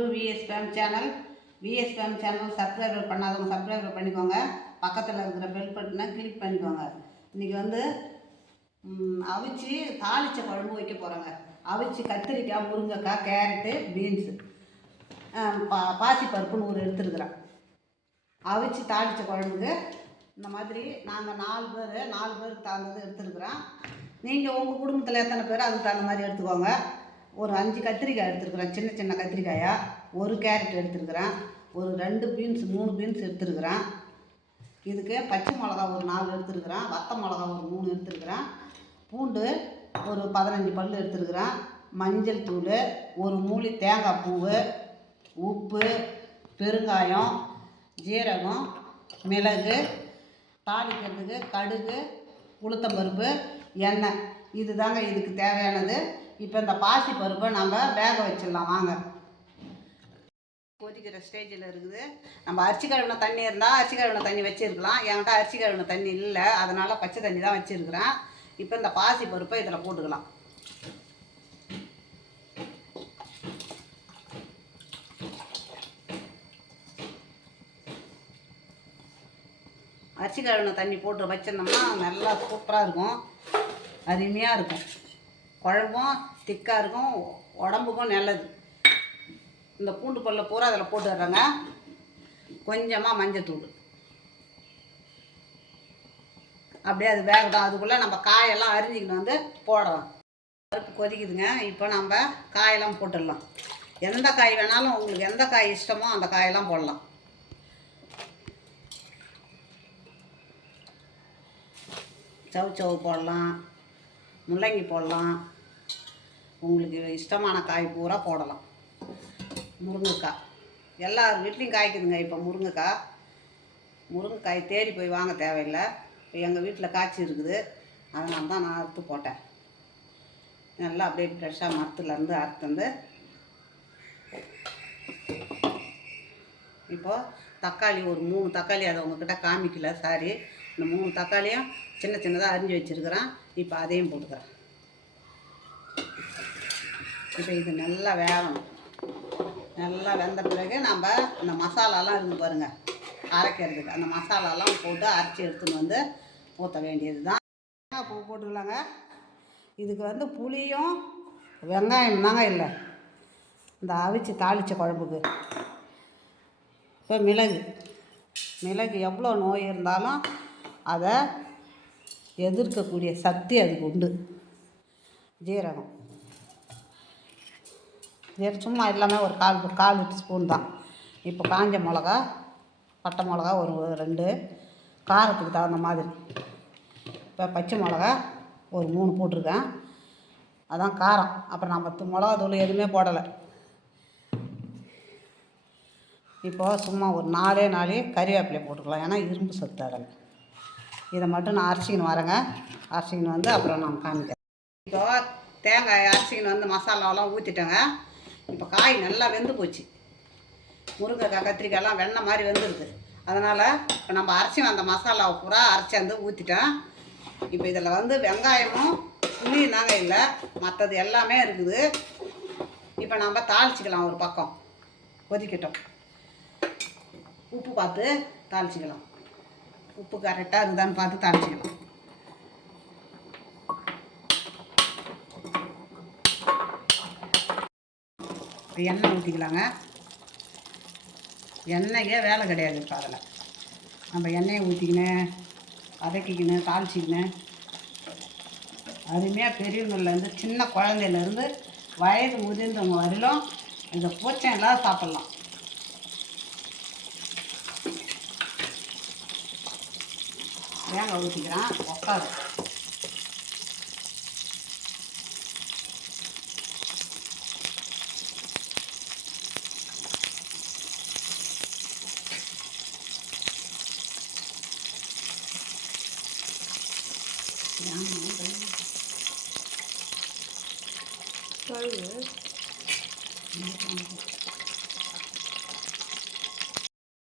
விஎஸ்பிஎம் channel subscriber பண்ணாதவங்க subscriber பண்ணிக்கோங்க. பக்கத்தில் இருக்கிற பெல் பட்டனை கிளிக் பண்ணிக்கோங்க. இன்றைக்கி வந்து அவிச்சு தாளித்த குழம்பு வைக்க போகிறோங்க. அவிச்சு கத்திரிக்காய், முருங்கைக்காய், கேரட்டு, பீன்ஸு, பாசிப்பருப்புன்னு ஒரு எடுத்துருக்குறேன். அவிச்சு தாளித்த குழம்புக்கு இந்த மாதிரி நாங்கள் 4 பேருக்கு தகுந்தது எடுத்துருக்குறோம். நீங்கள் உங்கள் குடும்பத்தில் எத்தனை பேர் அதுக்கு தகுந்த மாதிரி எடுத்துக்கோங்க. ஒரு 5 கத்திரிக்காய் எடுத்துருக்குறேன், சின்ன சின்ன கத்திரிக்காயாக. ஒரு கேரட் எடுத்துருக்குறேன். ஒரு 2 பீன்ஸ் 3 பீன்ஸ் எடுத்துருக்குறேன். இதுக்கு பச்சை மிளகா ஒரு 4 எடுத்துருக்குறேன். வத்த மிளகா ஒரு 3 எடுத்துருக்குறேன். பூண்டு ஒரு 15 பல் எடுத்துருக்குறேன். மஞ்சள் தூள், ஒரு மூலி தேங்காய் பூவு, உப்பு, பெருங்காயம், ஜீரகம், மிளகு, தாளிக்கிறதுக்கு கடுகு, உளுத்தம்பருப்பு, எண்ணெய். இது தாங்க இதுக்கு தேவையானது. இப்போ இந்த பாசி பருப்பை நம்ம வேக வச்சிடலாம் வாங்க. கொதிக்கிற ஸ்டேஜில் இருக்குது. நம்ம அரிசி கழுவின தண்ணி இருந்தால் அரிசி கழுவின தண்ணி வச்சுருக்கலாம். என்கிட்ட அரிசி கழுவின தண்ணி இல்லை, அதனால் பச்சை தண்ணி தான் வச்சுருக்கிறேன். இப்போ இந்த பாசி பருப்பை இதில் போட்டுக்கலாம். அரிசி கழுவின தண்ணி போட்டு வச்சிருந்தோம்னா நல்லா சூப்பராக இருக்கும், அருமையாக இருக்கும். குழம்பும் திக்காக இருக்கும், உடம்புக்கும் நல்லது. இந்த பூண்டு பல்ல பூரா அதில் போட்டுடுறேங்க. கொஞ்சமாக மஞ்சத்தூள். அப்படியே அது வேகட்டும். அதுக்குள்ளே நம்ம காயெல்லாம் அரிஞ்சிக்கிட்டு வந்து போடலாம். பருப்பு கொதிக்குதுங்க. இப்போ நம்ம காயெல்லாம் போட்டுடலாம். எந்த காய் வேணாலும் உங்களுக்கு எந்த காய் இஷ்டமோ அந்த காயெல்லாம் போடலாம். சவுச்சவு போடலாம், முள்ளங்கி போடலாம், உங்களுக்கு இஷ்டமான காய் பூரா போடலாம். முருங்கைக்காய் எல்லார் வீட்லேயும் காய்க்குதுங்க. இப்போ முருங்கைக்காய் தேடி போய் வாங்க தேவையில்லை. இப்போ எங்கள் வீட்டில் காய்ச்சி இருக்குது, அதனால தான் நான் அறுத்து போட்டேன். நல்லா அப்படியே ஃப்ரெஷ்ஷாக மரத்துலேருந்து அறுத்து வந்து இப்போது தக்காளி ஒரு 3 தக்காளி, அதை உங்ககிட்ட காமிக்கல, சாரி. இந்த 3 தக்காளியும் சின்ன சின்னதாக அரிஞ்சு வச்சுருக்கிறேன். இப்போ அதையும் போட்டுக்கிறேன். இப்போ இது நல்லா வேகணும். நல்லா வெந்த பிறகு நம்ம இந்த மசாலாலாம் இருக்குது பாருங்கள், அரைக்கிறதுக்கு அந்த மசாலாலாம் போட்டு அரைச்சி எடுத்துன்னு வந்து ஊற்ற வேண்டியது தான். பூ போட்டுக்கலாங்க. இதுக்கு வந்து புளியும் வெங்காயம் தாங்க இல்லை, இந்த அவிச்சு தாளித்த குழம்புக்கு. இப்போ மிளகு எவ்வளோ நோய் இருந்தாலும் அதை எதிர்க்கக்கூடிய சக்தி அதுக்கு உண்டு. ஜீரகம் சும்மா எல்லாமே ஒரு கால் ஸ்பூன் தான். இப்போ காஞ்ச மிளகா, பட்டை மிளகா ஒரு 2, காரத்துக்கு தகுந்த மாதிரி. இப்போ பச்சை மிளகா ஒரு 3 போட்டிருக்கேன், அதான் காரம். அப்புறம் நம்ம மிளகா தூள் எதுவுமே போடலை. இப்போது சும்மா ஒரு 4 கறிவேப்பிலை போட்டுக்கலாம், ஏன்னா இரும்பு சத்து அதில். இதை மட்டும் நான் அரைச்சிக்கின்னு வரேங்க. அரைச்சிக்கின்னு வந்து அப்புறம் நான் காமிக்கிறேன். இப்போ தேங்காய் அரைச்சிக்கின்னு வந்து மசாலாவெல்லாம் ஊற்றிட்டேங்க. இப்போ காய் நல்லா வெந்து போச்சு. முருங்கைக்காய், கத்திரிக்காயெல்லாம் வெண்ணெய் மாதிரி வெந்துடுது. அதனால் இப்போ நம்ம அரைச்சி அந்த மசாலாவை பூரா அரைச்சாந்து ஊற்றிட்டேன். இப்போ இதில் வந்து வெங்காயமும் புளியும் தாங்க இல்லை, மற்றது எல்லாமே இருக்குது. இப்போ நம்ம தாளிச்சிக்கலாம். ஒரு பக்கம் கொதிக்கட்டும். உப்பு பார்த்து தாளிச்சிக்கலாம். உப்பு கரெக்டாக இருக்குதான்னு பார்த்து தாளிச்சிக்கலாம். எண்ணெய் ஊற்றிக்கலாங்க. எண்ணெயே வேலை கிடையாது. இப்போ அதில் நம்ம எண்ணெயை ஊற்றிக்கின்னு வதக்கிக்கின்னு தாளிச்சிக்கின்னு அருமையாக பெரியவங்கள்லேருந்து சின்ன குழந்தையிலேருந்து வயது முதிர்ந்தவங்க வரையிலும் இந்த பூச்சம் எல்லாம் சாப்பிட்லாம். தேங்காய் ஊற்றிக்கிறேன், உட்காது.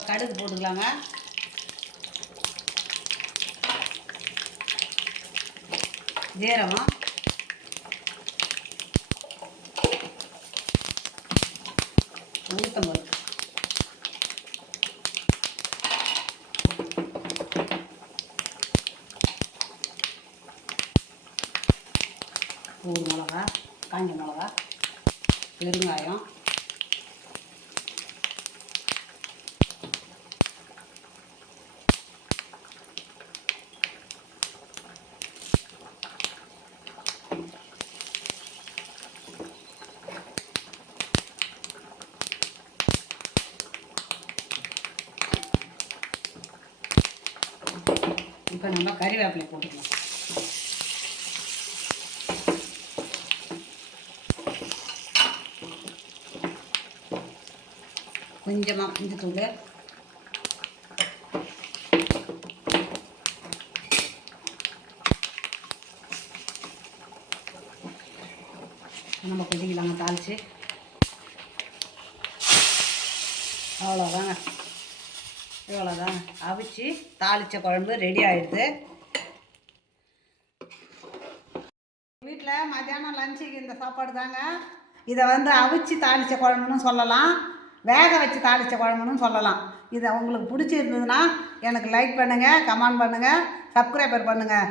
கடுகு போட்டுக்கலாங்க. ஜீரகம், உளுத்தம்பருப்பு, தூள் மிளகா, காஞ்ச மிளகா, பெருங்காயம், இப்போ நம்ம கறிவேப்பிலை போட்டுக்கலாம். கொஞ்சமாக மஞ்சத்தூள், நம்ம கொதிக்கலாங்க தாளித்து. அவ்வளோதாங்க, இவ்வளோதாங்க. அவிச்சு தாளித்த குழம்பு ரெடி ஆகிடுது. வீட்டில் மத்தியானம் லஞ்சுக்கு இந்த சாப்பாடு தாங்க. இதை வந்து அவிச்சு தாளித்த குழம்புன்னு சொல்லலாம், வேக வச்சு தாளித்த குழம்புன்னு சொல்லலாம். இதை உங்களுக்கு பிடிச்சிருந்ததுன்னா எனக்கு லைக் பண்ணுங்கள், கமெண்ட் பண்ணுங்கள், சப்ஸ்கிரைபர் பண்ணுங்கள்.